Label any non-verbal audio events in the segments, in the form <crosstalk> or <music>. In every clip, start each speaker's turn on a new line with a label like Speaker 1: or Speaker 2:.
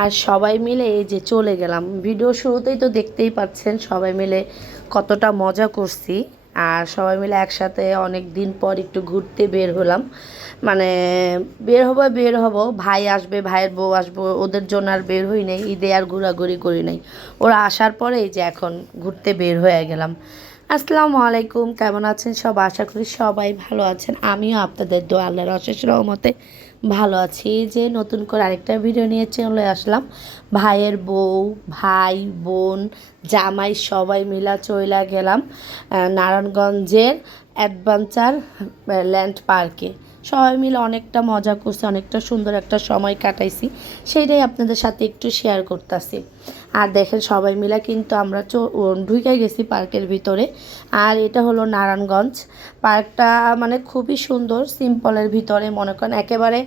Speaker 1: আর সবাই মিলে এই যে চলে গেলাম। ভিডিও শুরুতেই তো দেখতেই পাচ্ছেন, সবাই মিলে কতটা মজা করছি। আর সবাই মিলে একসাথে অনেক দিন পর একটু ঘুরতে বের হলাম। মানে বের হব, বের হব, ভাই আসবে, ভাইয়ের বউ আসব, ওদের জন্য আর বের হই নাই, ঈদে আর ঘোরাঘুরি করি নাই। ওরা আসার পরে এই যে এখন ঘুরতে বের হয়ে গেলাম। আসসালামু আলাইকুম, কেমন আছেন সব? আশা করি সবাই ভালো আছেন। আমিও আপনাদের দোয়া, আল্লাহর অশেষ রহমতে ভালো আছি। এই যে নতুন করে আরেকটা ভিডিও নিয়ে চলে আসলাম। ভাইয়ের বউ, ভাই, বোন, জামাই সবাই মিলা চইলা গেলাম নারায়ণগঞ্জের অ্যাডভেঞ্চার ল্যান্ড পার্কে। সবাই মিলে অনেকটা মজা করছি, অনেকটা সুন্দর একটা সময় কাটাইছি। সেইটাই আপনাদের সাথে একটু শেয়ার করতেছি। আর দেখেন সবাই মিলে কিন্তু আমরা ঢুকে গেছি পার্কের ভিতরে। আর এটা হলো নারায়ণগঞ্জ। পার্কটা মানে খুবই সুন্দর, সিম্পলের ভিতরে মনে করেন একেবারে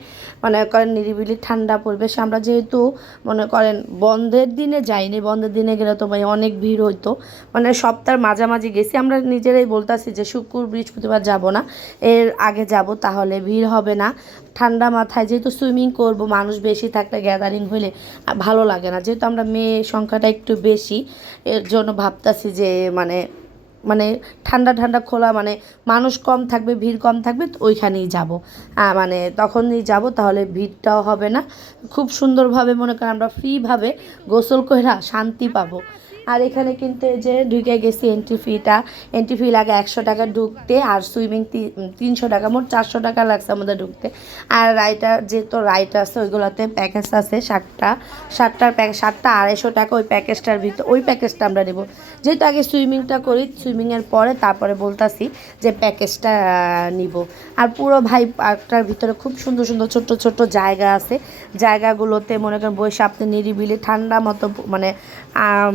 Speaker 1: মনে করেন নিরিবিলি ঠান্ডা পরিবেশ। আমরা যেহেতু মনে করেন বন্ধের দিনে যাইনি, বন্ধের দিনে গেলে তো ভাই অনেক ভিড় হইতো। মানে সপ্তাহের মাঝামাঝি গেছি। আমরা নিজেরাই বলতাছি যে শুক্র বৃহস্পতিবার যাব না, এর আগে যাব তাহলে ভিড় হবে না। ঠান্ডা মাথায় যেহেতু সুইমিং করব, মানুষ বেশি থাকলে গ্যাদারিং হইলে ভালো লাগে না। যেহেতু আমরা মেয়ে, সংখ্যাটা একটু বেশি, এর জন্য ভাবতাছি যে মানে মানে ঠান্ডা ঠান্ডা খোলা মানে মানুষ কম থাকবে, ভিড় কম থাকবে, তো ওইখানেই যাব। মানে তখনই যাব, তাহলে ভিড়টাও হবে না। খুব সুন্দরভাবে মনে করেন আমরা ফ্রিভাবে গোসল করে শান্তি পাবো। আর এখানে কিন্তু এই যে ঢুকে গেছি এন্ট্রি ফিটা এন্ট্রি ফি লাগে একশো টাকা ঢুকতে আর সুইমিং তিনশো টাকা, মোট চারশো টাকা লাগছে আমাদের ঢুকতে। আর রাইটার যেহেতু রাইট আছে, ওইগুলোতে প্যাকেজ আছে ষাটটা ষাটটার প্যাকেজ ষাটটা আড়াইশো টাকা ওই প্যাকেজটার ভিতর ওই প্যাকেজটা আমরা নেব। যেহেতু আগে সুইমিংটা করি সুইমিংয়ের পরে তারপরে বলতাছি যে প্যাকেজটা নিব। আর পুরো ভাই পার্কটার ভিতরে খুব সুন্দর সুন্দর ছোট ছোট জায়গা আছে। জায়গাগুলোতে মনে করেন আপনি নিরিবিলি, ঠান্ডা মতো মানে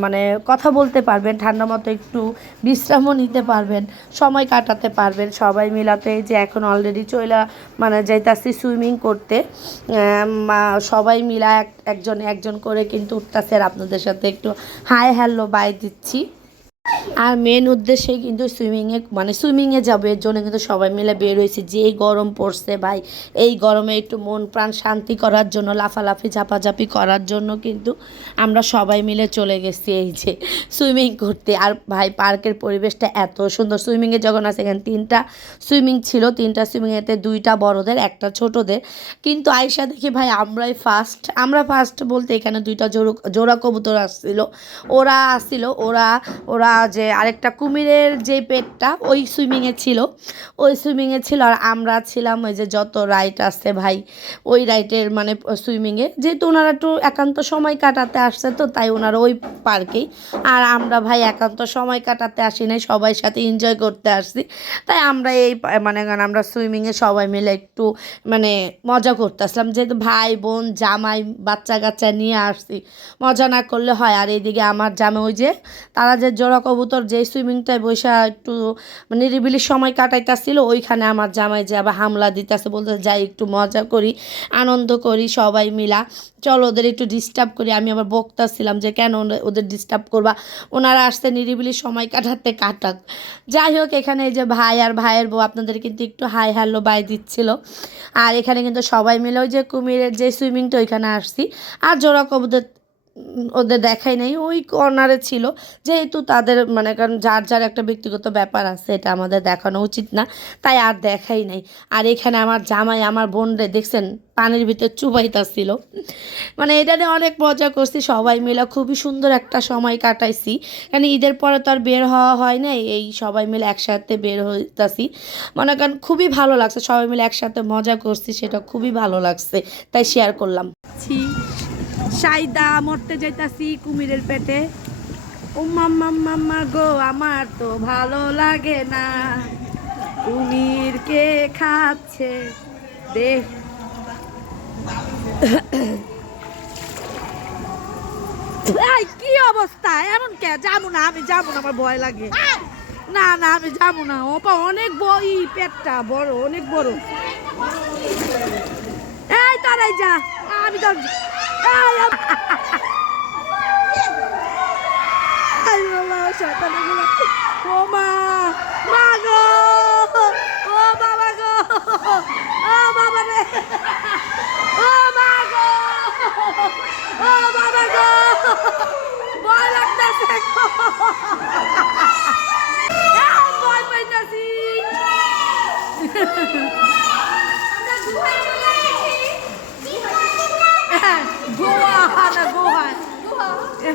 Speaker 1: মানে কথা বলতে পারবেন, ঠান্ডা মতো একটু বিশ্রামও নিতে পারবেন, সময় কাটাতে পারবেন। সবাই মিলাতে যে এখন অলরেডি চইলা মানে যাইতাছি সুইমিং করতে সবাই মিলা এক, একজন একজন করে কিন্তু উঠতেছে। আর আপনাদের সাথে একটু হাই হ্যালো বাই দিচ্ছি। আর মেন উদ্দেশ্যে কিন্তু সুইমিংয়ে মানে সুইমিংয়ে যাবে, এর জন্য কিন্তু সবাই মিলে বের হয়েছে। যে এই গরম পড়ছে ভাই, এই গরমে একটু মন প্রাণ শান্তি করার জন্য, লাফালাফি, ঝাপাঝাপি করার জন্য কিন্তু আমরা সবাই মিলে চলে গেছি এই যে সুইমিং করতে। আর ভাই, পার্কের পরিবেশটা এত সুন্দর। সুইমিংয়ে যখন আছে, এখানে তিনটা সুইমিং ছিল, তিনটা সুইমিংয়েতে দুইটা বড়দের, একটা ছোটদের। কিন্তু আয়সা দেখি ভাই, আমরাই ফার্স্ট আমরা ফার্স্ট বলতে এখানে দুইটা জোড়া জোড়া কবুতর আসছিল। ওরা আসছিল, ওরা ওরা যে আরেকটা কুমিরের যে পেটটা, ওই সুইমিংয়ে ছিল। ওই সুইমিংয়ে ছিল আর আমরা ছিলাম ওই যে যত রাইড আছে ভাই, ওই রাইডের মানে সুইমিংয়ে যেহেতু ওনারা একটু একান্ত সময় কাটাতে আসছে তো, তাই ওনারা ওই পার্কেই। আর আমরা ভাই একান্ত সময় কাটাতে আসি নাই, সবাই সাথে এনজয় করতে আসছি। তাই আমরা এই মানে আমরা সুইমিংয়ে সবাই মিলে একটু মানে মজা করতে আসলাম। যেহেতু ভাই, বোন, জামাই বাচ্চা কাচ্চা নিয়ে আসছি, মজা না করলে হয়। আর এইদিকে আমার জামে ওই যে তারা যে জোড়া কবুতর যে সুইমিংটায় বসে একটু মানে নিরিবিলি সময় কাটাইতেছিল, ওইখানে আমার জামাই যে আবার হামলা দিতেছে বলতে যাই, একটু মজা করি, আনন্দ করি, সবাই মিলা। চলো ওদের একটু ডিস্টার্ব করি। আমি আবার বকতাছিলাম যে, কেন ওদের ডিস্টার্ব করবা? ওনারা আসতে নিরিবিলি সময় কাটাতে কাটাক। যাই হোক, এখানে এই যে ভাই আর ভাইয়ের বউ আপনাদের কিন্তু একটু হাই হ্যালো বাই দিচ্ছিল। আর এখানে কিন্তু সবাই মিলে ওই যে কুমিরের যে সুইমিংটা ওইখানে আসছি। আর জোড়া কবুতর ওদের দেখাই নাই, ওই কর্নারে ছিল। যেহেতু তাদের মানে কারণ যার যার একটা ব্যক্তিগত ব্যাপার আছে, এটা আমাদের দেখানো উচিত না, তাই আর দেখাই নাই। আর এখানে আমার জামাই, আমার বোনরে দেখছেন, পানির ভিতর চুবাইতাছিল। মানে এটা নিয়ে অনেক মজা করছি, সবাই মিলে খুবই সুন্দর একটা সময় কাটাইছি। কারণ ঈদের পরে তো আর বের হওয়া হয় না এই সবাই মিলে একসাথে বের হইতাছি। মনে করেন খুবই ভালো লাগছে, সবাই মিলে একসাথে মজা করছি, সেটা খুবই ভালো লাগছে, তাই শেয়ার করলাম। সাইদা মরতে যাইতাছি কুমিরের পেটে। ও মাম্মা গো, আমার তো ভালো লাগে না। কুমির কে খাচ্ছে? দেখ কি অবস্থা? এমন কে? যাব না, আমি যাব না, আমার ভয় লাগে। না না, আমি যাব না। ওপা, অনেক বই পেটটা বড়, অনেক বড়। এই, তারাই যা। আমি তো Ay, wala siya. Talaga lang. Oma! Mago! Oma, Mago! Oh, Mama Re! Oh, Mago! Oh, Mama Go! Balak na seko! Ang boyfriend niya si... গো ও <laughs>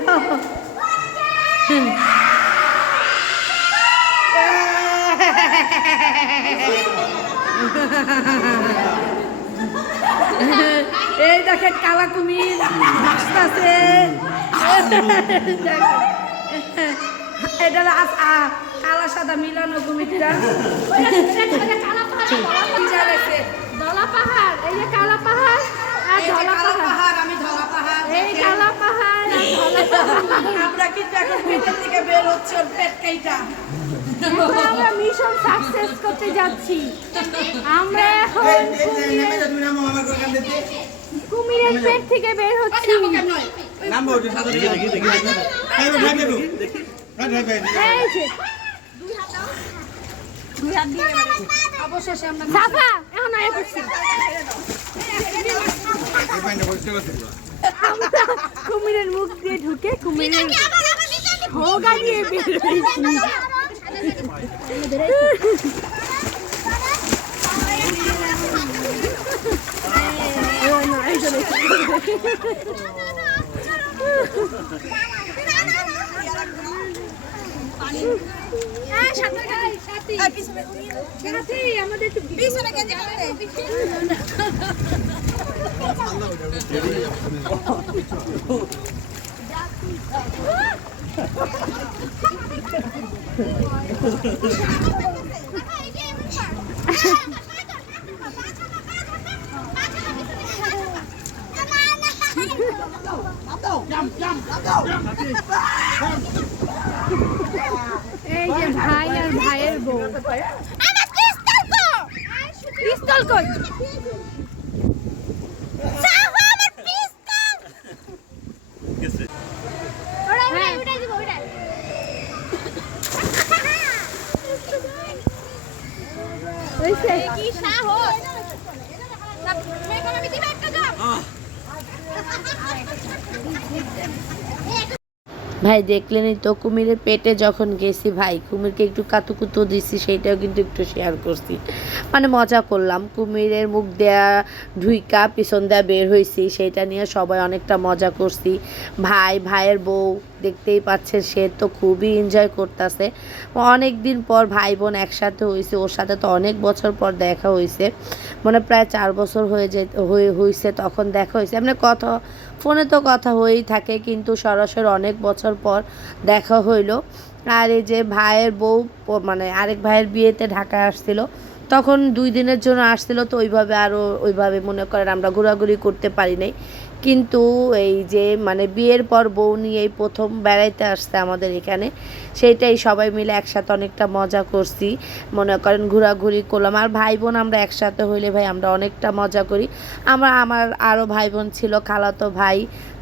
Speaker 1: এই দেখেন কালা কুমির হাসতেছে। এটা কালা সাদা মিলানো কুমিরটা। হচ্ছে ওর পেট কাইটা।
Speaker 2: আমরা মিশন সাকসেস করতে যাচ্ছি। আমরা এখন কুমিরের- পেট থেকে বের হচ্ছি। এই যে।
Speaker 1: অবশেষে আমরা
Speaker 2: সাফা এখন আয়া করছি কুমিরের মুখ দিয়ে ঢুকে কুমিরের হোগা দিয়ে বের হয়েছি আমাদের একটু এই যে ভাই আর ভাইয়ের বউ। পিস্তল কই?
Speaker 1: ভাই দেখলেনই তো কুমিরের পেটে যখন গেছি ভাই কুমিরকে একটু কাতুকুতো দিছি সেইটাও কিন্তু একটু শেয়ার করছি। মানে মজা করলাম কুমিরের মুখ দেয়া ঢুইকা পিছন দেয়া বের হয়েছি সেইটা নিয়ে সবাই অনেকটা মজা করছি। ভাই ভাইয়ের বউ দেখতেই পাচ্ছেন, সে তো খুবই এনজয় করতেছে। অনেক দিন পর ভাই বোন একসাথে হয়েছে ওর সাথে তো অনেক বছর পর দেখা হয়েছে মানে প্রায় চার বছর হয়ে যে হয়ে হয়েছে তখন দেখা হয়েছে এমনি কথা, ফোনে তো কথা হয়েই থাকে, কিন্তু সরাসরি অনেক বছর পর দেখা হইল। আর এই যে ভাইয়ের বউ মানে আরেক ভাইয়ের বিয়েতে ঢাকায় আসছিল, তখন দুই দিনের জন্য আসছিল, তো ওইভাবে আরও ওইভাবে মনে করেন আমরা ঘোরাঘুরি করতে পারি নাই। কিন্তু এই যে মানে বিয়ের পর বউ নিয়ে এই প্রথম বেড়াইতে আসতে আমাদের এখানে, সেইটাই সবাই মিলে একসাথে অনেকটা মজা করছি। মনে করেন ঘোরাঘুরি করলাম। আর ভাই বোন আমরা একসাথে হইলে ভাই আমরা অনেকটা মজা করি। আমরা, আমার আরও ভাই বোন ছিল খালাতো ভাই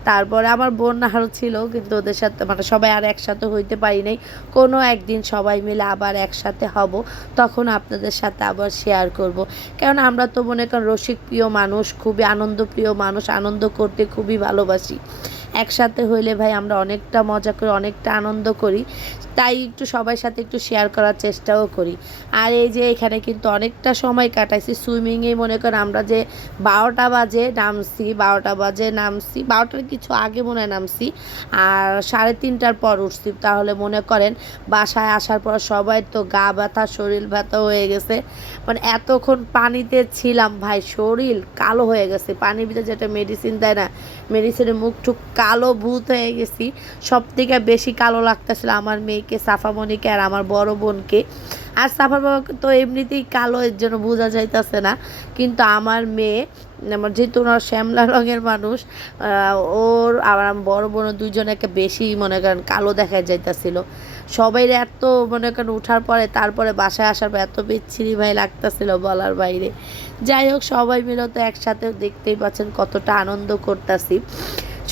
Speaker 1: তারপরে আমার বোন আরও ছিল, কিন্তু ওদের সাথে মানে সবাই আর একসাথে হইতে পারি নাই। কোনো একদিন সবাই মিলে আবার একসাথে হব, তখন আপনাদের সাথে আবার শেয়ার করব। কারণ আমরা তো মনে করেন রসিক প্রিয় মানুষ, খুবই আনন্দপ্রিয় মানুষ, আনন্দ করতে খুবই ভালোবাসি। একসাথে হইলে ভাই আমরা অনেকটা মজা করি, অনেকটা আনন্দ করি। তাই একটু সবার সাথে একটু শেয়ার করার চেষ্টাও করি। আর এই যে এখানে কিন্তু অনেকটা সময় কাটাইছি সুইমিংয়ে মনে করেন আমরা যে বারোটা বাজে নামছি, বারোটা বাজে নামছি, বারোটার কিছু আগে মনে হয় নামছি, আর সাড়ে তিনটার পর উঠছি। তাহলে মনে করেন বাসায় আসার পর সবাই তো গা ব্যথা, শরীর ব্যথা হয়ে গেছে। মানে এতক্ষণ পানিতে ছিলাম, ভাই শরীর কালো হয়ে গেছে। পানির ভিতরে যেটা মেডিসিন দেয় না মেডিসিনের মুখ টুক কালো ভূত হয়ে গেছি। সব থেকে বেশি কালো লাগতেছিল আমার মেয়েকে সাফামণিকে আর আমার বড় বোনকে। আর সাফার বাবাকে তো এমনিতেই কালো, এর জন্য বোঝা যাইতেছে না। কিন্তু আমার মেয়ে, আমার যেহেতু ওনার শ্যামলা রঙের মানুষ ওর আর আমার বড় বোন দুজনকে বেশি মনে করেন কালো দেখা যাইতেছিল। সবাই এত মনে করেন উঠার পরে, তারপরে বাসায় আসার পর এত বিচ্ছিরি ভাই লাগতেছিল বলার বাইরে। যাই হোক, সবাই মিলে তো একসাথে দেখতেই পাচ্ছেন কতটা আনন্দ করতেছি।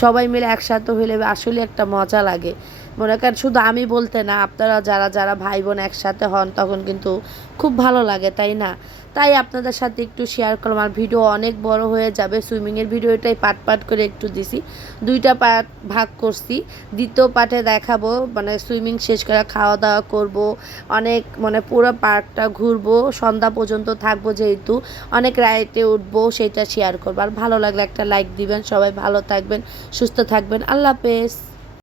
Speaker 1: সবাই মিলে একসাথে হইলে আসলে একটা মজা লাগে। মনে করেন শুধু আমি বলতে না, আপনারা যারা যারা ভাই বোন একসাথে হন, তখন কিন্তু খুব ভালো লাগে, তাই না? তাই আপনাদের সাথে একটু শেয়ার করলাম। আর ভিডিও অনেক বড় হয়ে যাবে সুইমিংয়ের ভিডিওটাই পাট পাট করে একটু দিছি। দুইটা পার্ট ভাগ করছি। দ্বিতীয় পার্টে দেখাবো মানে সুইমিং শেষ করে খাওয়া দাওয়া করব। অনেক মানে পুরো পার্কটা ঘুরবো, সন্ধ্যা পর্যন্ত থাকব যেহেতু। অনেক রাইটে উঠবো, সেটা শেয়ার করব। আর ভালো লাগলে একটা লাইক দিবেন। সবাই ভালো থাকবেন, সুস্থ থাকবেন। আল্লাহ হাফেজ।